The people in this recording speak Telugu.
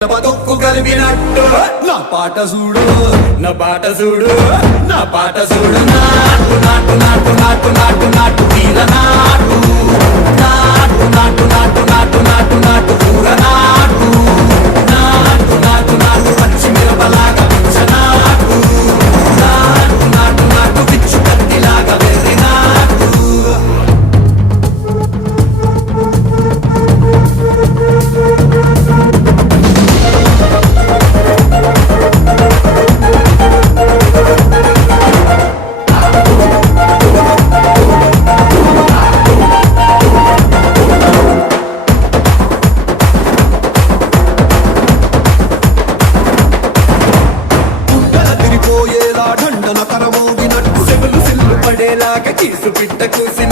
బతుక్కు కలిపినట్టు నా పాట చూడు నా పాట చూడు నా పాట చూడు నాటు నాటు నాటు నాటు నాటు నాటు తీర నాటు నాటు నాటు నాటు నాటు నాటు నాటు కూర నాటు నాటు నాటు నాటు పచ్చి మిరపలాగా పిచ్చ నాటు నాటు నాటు నాటు పిచ్చు కత్తిలాగా వెర్రి నాటు దండన కరమోగినట్టు సెగలు సిల్లు పడేలాగా కీసు పిట్ట కూసిన